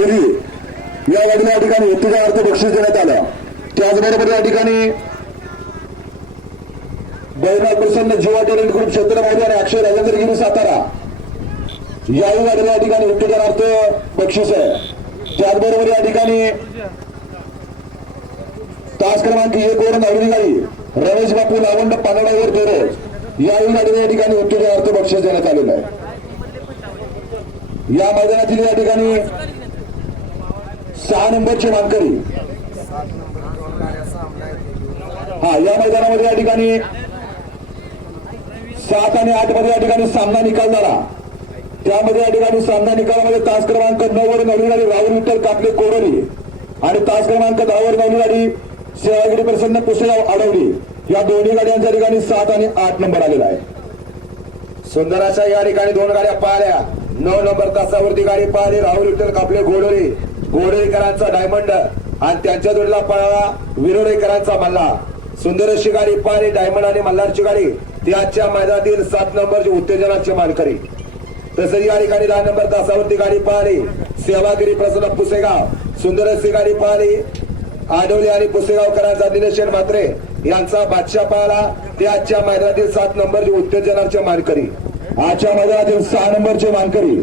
राहुली या गाडीला या ठिकाणी उत्तेजना अर्थ बक्षीस देण्यात आलं. त्याचबरोबर या ठिकाणी बहिणा प्रसन्न जीवा टॅलेंट ग्रुप छत्रमावली आणि अक्षय राजेंद्र गिरी सातारा. याही गाडीला या ठिकाणी उत्तेजनार्थ बक्षीस आहे. त्याचबरोबर या ठिकाणी तास क्रमांक एक वर नवरी गाडी रमेश बापू लावंड पानडावर बेरोज याही गाडीला या ठिकाणी उत्तेजनार्थ बक्षीस देण्यात आलेलं आहे. या मैदानातील या ठिकाणी सहा नंबरचे मानकरी हा या मैदानामध्ये या ठिकाणी सात आणि आठमध्ये या ठिकाणी सामना निकाल झाला. त्यामध्ये या ठिकाणी सामना निकालामध्ये तास क्रमांक नऊ वर नवरी गाडी राहुल विठ्ठल कापले कोरोली आणि तास क्रमांक दहा वर नवरी गाडी सेवागिरी प्रसन्न पुसेगाव अडवली या दोन्ही गाड्यांच्या ठिकाणी सात आणि आठ नंबर आलेला आहे. सुंदराच्या या ठिकाणी दोन गाड्या पाहिल्या नऊ नंबर तासावरती गाडी पाहिली. राहुल विठ्ठल कापले घोडोली. घोडेकरांचा डायमंड आणि त्यांच्या जोडीला पळाला विरोडेकरांचा मल्ला. सुंदर अशी गाडी पाहिली डायमंड आणि मल्हारची गाडी. ती आजच्या मैदानातील सात नंबरची उत्तेजनाची मानकरी. तसंच या ठिकाणी दहा नंबर तासावरती गाडी पाहिली सेवागिरी प्रसन्न पुसेगाव. सुंदर अशी गाडी पाहिली आडवली आणि पुसेगावकरांचा निलेशन मात्रे यांचा बादशाह पाहला. ते आजच्या मैदानातील सात नंबरची उत्तेजनाचे मानकरी. आजच्या मैदानातील सहा नंबरचे मानकरी.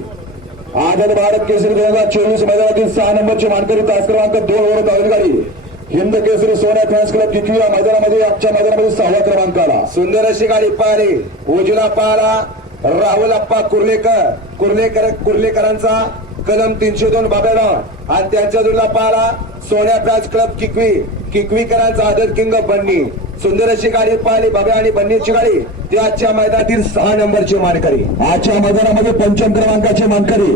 आझाद भारत केसरी दोन हजार चोवीस मैदानातील सहा नंबरची मानकरी तास क्रमांक दोन वर धावली हिंद केसरी सोन्या फॅन्स क्लब किती या मैदानामध्ये आजच्या मैदानामध्ये सहावा क्रमांक आला. सुंदर अशी गाडी पाहिली. उजला पाहला. राहुल अप्पा कुर्लेकर. कुर्लेकर कुर्लेकरांचा कलम तीनशे दोन बाबेराव आणि त्यांच्या जोडीला पाहिला. सोन्या फॅन्स क्लब किकवी. किकवीकरांचा आदर किंग बन्नी. सुंदर अशी गाडी पाहिली बाबे आणि बन्नीची गाडी ती आजच्या मैदानातील सहा नंबरची मानकरी. आजच्या मैदानामध्ये पंचम क्रमांकाचे मानकरी.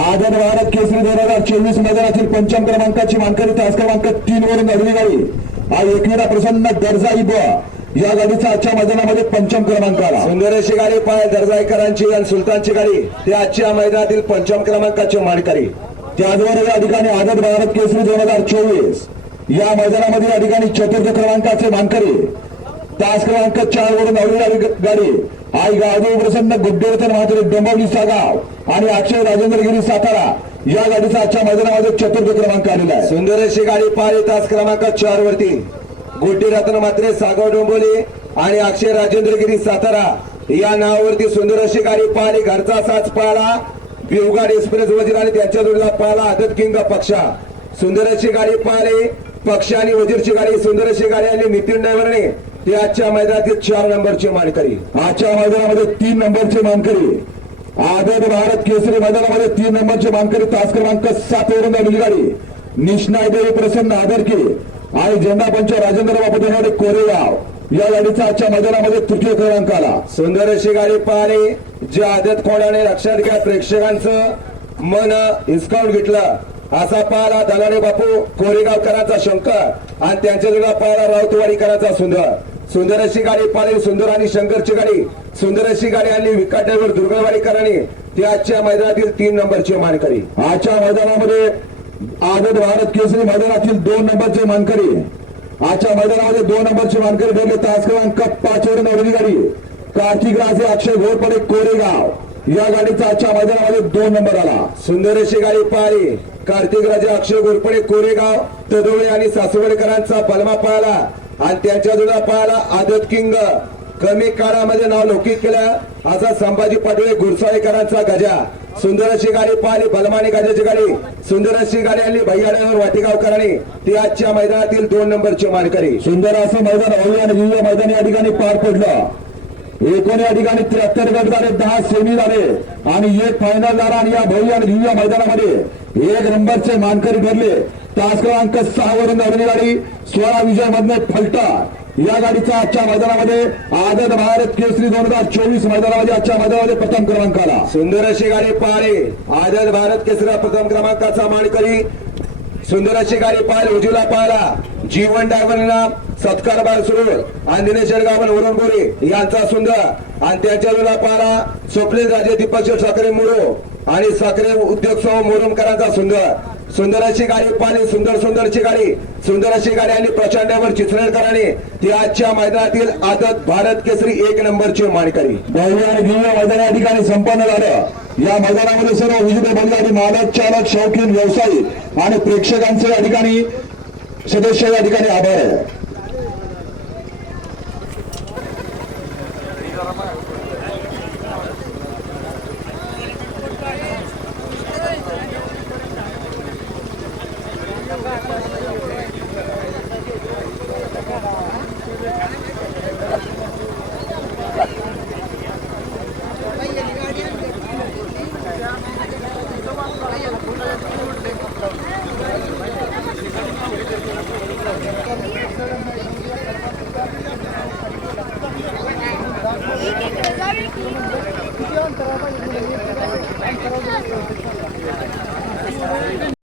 आझाद भारत केसरी दोन हजार चोवीस मैदानातील पंचम क्रमांकाची मानकरी. तास क्रमांक तीन वरून धावली गाडी. हा एकविरा प्रसन्न दर्जा इबा या गाडीचा आजच्या मैदानामध्ये पंचम क्रमांक आला. सुंदर अशी गाडी पाय दर्जाईकरांची आणि सुलतानची गाडी ती आजच्या मैदानातील पंचम क्रमांकाची मानकरी. त्याचबरोबर या ठिकाणी आझाद भारत केसरी दोन हजार चोवीस. या मैदानामध्ये या ठिकाणी चतुर्थ क्रमांकाचे मानकरी तास क्रमांक चार वरून धावलेली गाडी. आई गाडू प्रसन्न गुड्डेवर्धन म्हात्रे डोंबवली सागाव. आणि अक्षय राजेंद्र गिरी सातारा. या गाडीचा आजच्या मैदानामध्ये चतुर्थ क्रमांक आलेला आहे. सुंदर अशी गाडी पाहिली तास क्रमांक चार वरती. गोटी रत्न मात्रे सागव डोंबोली आणि अक्षय राजेंद्र गिरी सातारा. या नावावरती सुंदर अशी गाडी पाहिली घरचा साच पाहिला बिवगाड एक्सप्रेस वजीर आणि त्यांच्या जोडीला पाहिला आदत किंग पक्षा. सुंदर अशी गाडी पाहिली. पक्ष आणि वजीरची गाडी सुंदर अशी आणि नितीन डायव्हरने ते आजच्या मैदानातील चार नंबरचे मानकरी. आजच्या मैदानामध्ये तीन नंबरचे मानकरी. आझाद भारत केसरी मैदानामध्ये तीन नंबरचे मानकरी तास क्रमांक सात वरून धावलेली गाडी निष्णा देवी प्रसन्न आदरके. आणि झेंडा पंच राजेंद्र बापू देणारे कोरेगाव. या गाडीचा आजच्या मैदानामध्ये तृतीय क्रमांक आला. सुंदर अशी गाडी पाहणे जे आदत कोणाने लक्षात घ्या प्रेक्षकांचं. मन हिसकावून घेतलं. असा पाहिला दलाने बापू कोरेगावकरांचा शंकर आणि त्यांच्या जोडा पाहिला राऊतवाडीकरांचा सुंदर. सुंदर अशी गाडी पाहिली सुंदर आणि शंकरची गाडी. सुंदर अशी गाडी आणली विकाट्यावर दुर्गवाडीकरांनी ती आजच्या मैदानातील तीन नंबरची मानकरी. आजच्या मैदानामध्ये आझाद भारत केसरी मैदानातील दोन नंबरचे मानकरी. आजच्या मैदानामध्ये दोन नंबरचे मानकरी ठरले तास क्रमांक पाच नवरी गाडी. कार्तिक राजे अक्षय घोरपडे कोरेगाव. या गाडीचा आजच्या मैदानामध्ये दोन नंबर आला. सुंदर अशी गाडी पाहिली कार्तिक राजे अक्षय गोरपडे कोरेगाव तदोळे आणि सासवडकरांचा बलमा पाहिला आणि त्यांच्या जुळा पाहिला आदत किंग. कमी काळामध्ये नाव लौकिक केलं. असा संभाजी पाटोळे गुरसाळेकरांचा गजा. सुंदर अशी गाडी पाहिली बलमाने गाजाची गाडी. सुंदर अशी गाडी आणली भैयाड्यावर वाटेगावकरांनी. ती आजच्या मैदानातील दोन नंबरची मानकरी. सुंदर असं मैदान भव्य आणि दिव्य मैदान या ठिकाणी पार पडलं. एकूण या ठिकाणी त्र्याहत्तर गट झाले दहा सेमी झाले. आणि एक फायनल झाला आणि या भव्य आणि दिव्य मैदानामध्ये. एक नंबरचे मानकरी ठरले तास क्रमांक सहा वरून धावणी गाडी. सोळा विजय मधने फलटा. या गाडीचा आजच्या मैदानामध्ये आझाद भारत केसरी दोन हजार चोवीस मैदानामध्ये आजच्या मैदानामध्ये प्रथम क्रमांक आला सुंदर अशी गाडी पाळे आझाद भारत केसरी प्रथम क्रमांकाचा मानकरी. सुंदर अशी गाडी पाहिली. उजीला पाहिला. जीवन ड्रायव्हरला सत्कार बार सुरू. आणि दिनेश गावन वरुण गोरे यांचा सुंदर. आणि त्याच्या वेळेला पाहिला. स्वप्नील राजे दीपक ठाकरे मोरो. आणि साखरे उद्योग समूह मोरमकरांचा सुंदर. सुंदर अशी गाडी पाणी सुंदर सुंदरची गाडी. सुंदर अशी गाडी आणि प्रचंडावर चिचरेकरांनी ती आजच्या मैदानातील आदत भारत केसरी एक नंबरची मानकरी. भव्य आणि दिव्य मैदान या ठिकाणी संपन्न झालं. या मैदानामध्ये सर्व विविध बैलगाडी मालक चालक शौकीन व्यावसायिक आणि प्रेक्षकांचे या ठिकाणी सदस्य या ठिकाणी आभार आहे.